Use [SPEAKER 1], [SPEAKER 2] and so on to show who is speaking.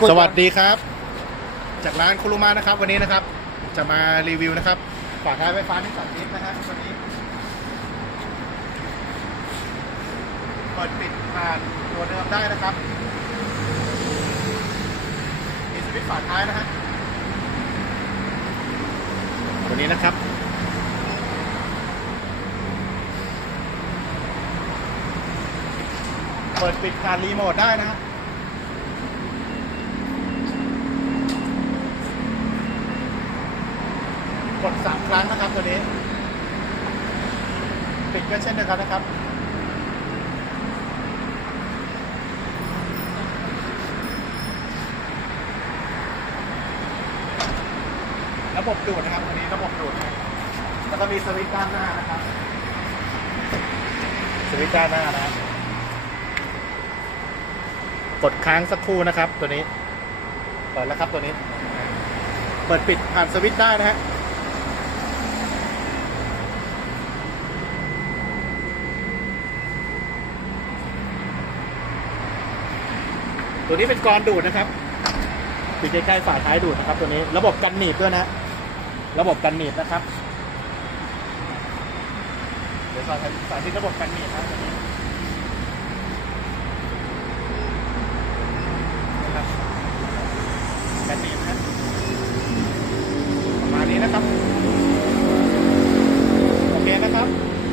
[SPEAKER 1] กด
[SPEAKER 2] สวัสดีครับ จากร้านคุรุมานะครับ วันนี้นะครับ จะมารีวิวนะครับฝาท้ายไฟฟ้าที่สันนิดนะฮะวันนี้เปิดปิดผ่านตัวเดิมได้นะครับมีสวิตช์ฝาท้ายนะฮะตัวนี้นะครับเปิดปิดผ่านรีโมทได้นะฮะ กดสามครั้งนะครับตัวนี้ ปิดก็เช่นเดียวกันนะครับ ระบบดูดนะครับตัวนี้ระบบดูด แล้วก็มีสวิตช์ด้านหน้านะครับ สวิตช์ด้านหน้านะกดค้างสักครู่นะครับตัวนี้ เปิดแล้วครับตัวนี้ เปิดปิดผ่านสวิตช์ได้นะฮะ ตัวนี้เป็นกรอนดูดนะครับปิดใกล้ๆฝาท้ายดูดนะครับ ตัวนี้ระบบกันหนีบด้วยนะ ระบบกันหนีบนะครับ เดี๋ยวสาธิตสาธิตระบบกันหนีบนะตัวนี้